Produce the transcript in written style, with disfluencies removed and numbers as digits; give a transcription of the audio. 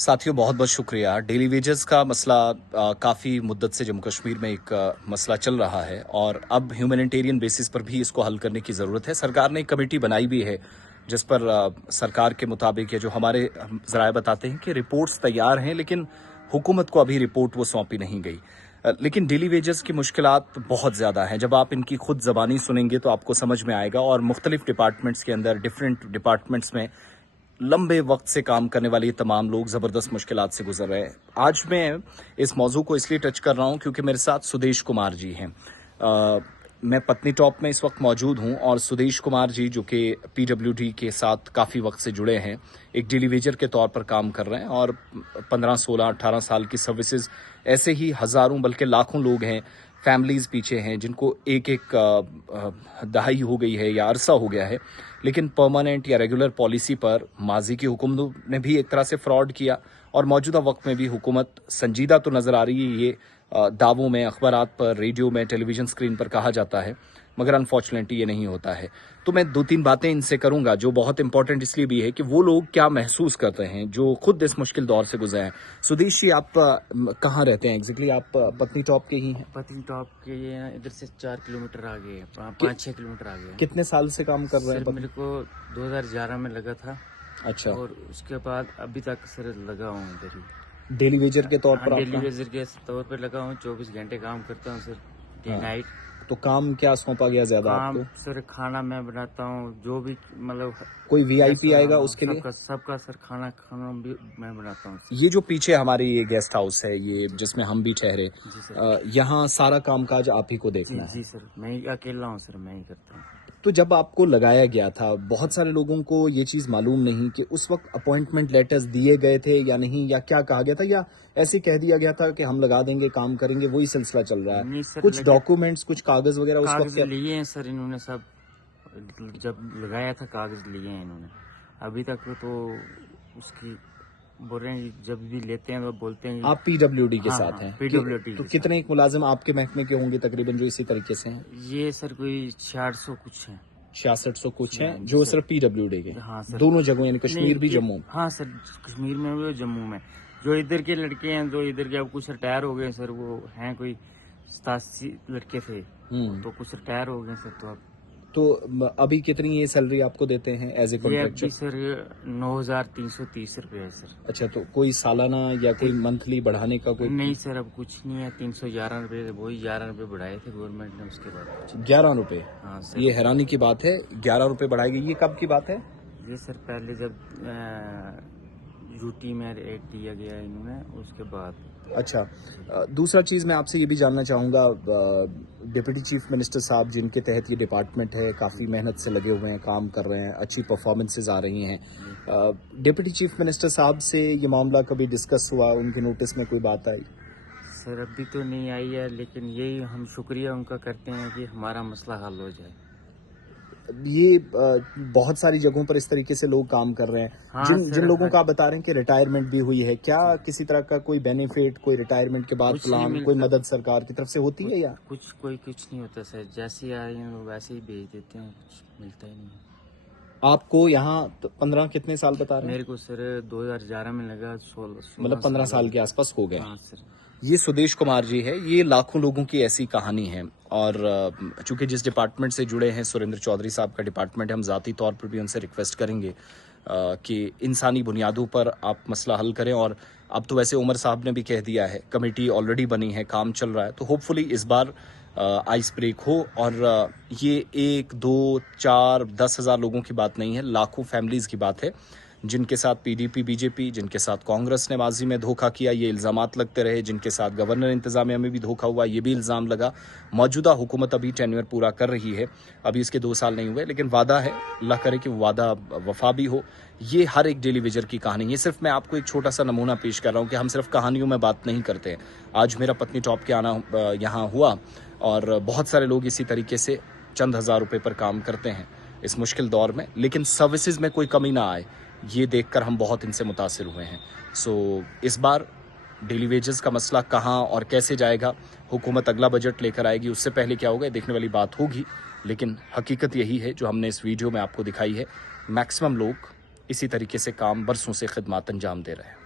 साथियों बहुत बहुत शुक्रिया। डेली वेजेस का मसला काफ़ी मुद्दत से जम्मू कश्मीर में एक मसला चल रहा है और अब ह्यूमैनिटेरियन बेसिस पर भी इसको हल करने की ज़रूरत है। सरकार ने एक कमेटी बनाई भी है जिस पर सरकार के मुताबिक, या जो हमारे ज़राए बताते हैं कि रिपोर्ट्स तैयार हैं, लेकिन हुकूमत को अभी रिपोर्ट वो सौंपी नहीं गई। लेकिन डेली वेजेस की मुश्किलात बहुत ज़्यादा हैं। जब आप इनकी खुद ज़बानी सुनेंगे तो आपको समझ में आएगा। और मुख्तलिफ डिपार्टमेंट्स के अंदर, डिफरेंट डिपार्टमेंट्स में लंबे वक्त से काम करने वाले ये तमाम लोग ज़बरदस्त मुश्किलात से गुजर रहे हैं। आज मैं इस मौजू को इसलिए टच कर रहा हूं क्योंकि मेरे साथ सुदेश कुमार जी हैं। मैं पत्नी टॉप में इस वक्त मौजूद हूं और सुदेश कुमार जी, जो कि पीडब्ल्यूडी के साथ काफ़ी वक्त से जुड़े हैं, एक डेलीवेजर के तौर पर काम कर रहे हैं और 15, 16, 18 साल की सर्विसेज, ऐसे ही हज़ारों बल्कि लाखों लोग हैं, फैमिलीज़ पीछे हैं जिनको एक एक दहाई हो गई है या अरसा हो गया है, लेकिन परमानेंट या रेगुलर पॉलिसी पर माजी की हुकूमतों ने भी एक तरह से फ्रॉड किया और मौजूदा वक्त में भी हुकूमत संजीदा तो नज़र आ रही है। ये दावों में, अखबारात पर, रेडियो में, टेलीविज़न स्क्रीन पर कहा जाता है, मगर अनफॉर्चुनेटली ये नहीं होता है। तो मैं 2-3 बातें इनसे करूंगा जो बहुत इंपॉर्टेंट इसलिए भी है कि वो लोग क्या महसूस करते हैं जो खुद इस मुश्किल दौर से गुजरे हैं। सुदेश जी, आप कहाँ रहते हैं एग्जैक्टली? आप पत्नी टॉप के ही हैं? पत्नी टॉप के ये इधर से 4 किलोमीटर आगे है, 5-6 किलोमीटर आगे है। कितने साल से काम कर रहे हैं? सर मेरे को 2011 में लगा था। अच्छा। और उसके बाद अभी तक सर लगा हूँ इधर ही। डेली वेजर के तौर पर? डेली वेजर के तौर पर लगा हूँ, 24 घंटे काम करता हूँ सर, डे नाइट। तो काम क्या सौंपा गया ज्यादा काम आपको? सर खाना मैं बनाता हूँ, जो भी मतलब कोई वीआईपी आएगा उसके लिए? सबका सर खाना भी मैं बनाता हूँ। ये जो पीछे हमारी ये गेस्ट हाउस है, ये जिसमें हम भी ठहरे, यहाँ सारा कामकाज आप ही को देखना है? जी सर, मैं ही अकेला हूँ सर, मैं ही करता हूँ। तो जब आपको लगाया गया था, बहुत सारे लोगों को ये चीज मालूम नहीं कि उस वक्त अपॉइंटमेंट लेटर्स दिए गए थे या नहीं, या क्या कहा गया था, या ऐसे कह दिया गया था कि हम लगा देंगे, काम करेंगे, वही सिलसिला चल रहा है? कुछ डॉक्यूमेंट्स, कुछ कागज वगैरह उस वक्त लिए हैं सर इन्होंने सब, जब लगाया था कागज लिए हैं इन्होंने। अभी तक तो उसकी बोल रहे हैं, जब भी लेते हैं तो बोलते हैं। आप पीडब्ल्यूडी के साथ हैं? पीडब्ल्यूडी। तो कितने एक मुलाजिम आपके महकमे के होंगे तकरीबन जो इसी तरीके से हैं? ये सर कोई 600 कुछ है। 6600 कुछ हैं जो सिर्फ पीडब्ल्यूडी के? हाँ सर, दोनों जगहों, यानी कश्मीर भी, जम्मू? हाँ सर, कश्मीर में भी, जम्मू में। जो इधर के लड़के हैं, जो इधर के अब कुछ रिटायर हो गए सर, वो हैं कोई 87 लड़के थे, तो कुछ रिटायर हो गए सर। तो अभी कितनी ये सैलरी आपको देते हैं एज ए कॉन्ट्रैक्टर? सर 9330 रुपये है सर। अच्छा, तो कोई सालाना या कोई मंथली बढ़ाने का कोई? नहीं सर, अब कुछ नहीं है। 311 रुपये, वही 11 रुपये बढ़ाए थे गवर्नमेंट ने, उसके बाद 11 रुपये? हाँ सर, ये हैरानी की बात है, 11 रुपये बढ़ाई गई। ये कब की बात है? ये सर पहले जब यूटी में रेट दिया गया इन्होंने, उसके बाद। अच्छा, दूसरा चीज़ मैं आपसे ये भी जानना चाहूँगा, डिप्टी चीफ मिनिस्टर साहब जिनके तहत ये डिपार्टमेंट है, काफ़ी मेहनत से लगे हुए हैं, काम कर रहे हैं, अच्छी परफॉर्मेंसेज आ रही हैं, डिप्टी चीफ मिनिस्टर साहब से ये मामला कभी डिस्कस हुआ? उनके नोटिस में कोई बात आई? सर अभी तो नहीं आई है, लेकिन यही हम शुक्रिया उनका करते हैं कि हमारा मसला हल हो जाए। ये बहुत सारी जगहों पर इस तरीके से लोग काम कर रहे हैं। हाँ जिन लोगों का आप बता रहे हैं कि रिटायरमेंट भी हुई है, क्या किसी तरह का कोई बेनिफिट, कोई रिटायरमेंट के बाद प्लान, कोई मदद सरकार की तरफ से होती है? या कुछ नहीं होता सर, जैसे आए हैं वैसे ही भेज देते हैं, कुछ मिलता ही नहीं। आपको यहाँ 15 कितने साल बता रहे हैं? मेरे को सर 2011 में लगा, 16 मतलब 15 साल के आसपास हो गए। हाँ सर। ये सुदेश कुमार जी है। ये लाखों लोगों की ऐसी कहानी है। और चूंकि जिस डिपार्टमेंट से जुड़े हैं, सुरेंद्र चौधरी साहब का डिपार्टमेंट है, हम ज़ाती तौर पर भी उनसे रिक्वेस्ट करेंगे कि इंसानी बुनियादों पर आप मसला हल करें। और अब तो वैसे उमर साहब ने भी कह दिया है, कमेटी ऑलरेडी बनी है, काम चल रहा है, तो होपफुली इस बार आइस ब्रेक हो। और ये 1, 2, 4, 10,000 लोगों की बात नहीं है, लाखों फैमिलीज़ की बात है जिनके साथ पीडीपी, बीजेपी, जिनके साथ कांग्रेस ने माजी में धोखा किया, ये इल्ज़ामात लगते रहे, जिनके साथ गवर्नर इंतज़ामिया में भी धोखा हुआ, ये भी इल्ज़ाम लगा। मौजूदा हुकूमत अभी टेन्योर पूरा कर रही है, अभी इसके 2 साल नहीं हुए, लेकिन वादा है, अल्लाह करे कि वादा वफा भी हो। ये हर एक डेली वेजर की कहानी है। सिर्फ मैं आपको एक छोटा सा नमूना पेश कर रहा हूँ कि हम सिर्फ कहानियों में बात नहीं करते हैं। आज मेरा पत्नी टॉप के आना यहाँ हुआ और बहुत सारे लोग इसी तरीके से चंद हज़ार रुपये पर काम करते हैं इस मुश्किल दौर में, लेकिन सर्विसेज में कोई कमी ना आए, ये देखकर हम बहुत इनसे मुतासिर हुए हैं। सो इस बार डेली वेजेस का मसला कहाँ और कैसे जाएगा, हुकूमत अगला बजट लेकर आएगी, उससे पहले क्या होगा देखने वाली बात होगी। लेकिन हकीकत यही है जो हमने इस वीडियो में आपको दिखाई है। मैक्सिमम लोग इसी तरीके से काम, बरसों से खिदमत अंजाम दे रहे हैं।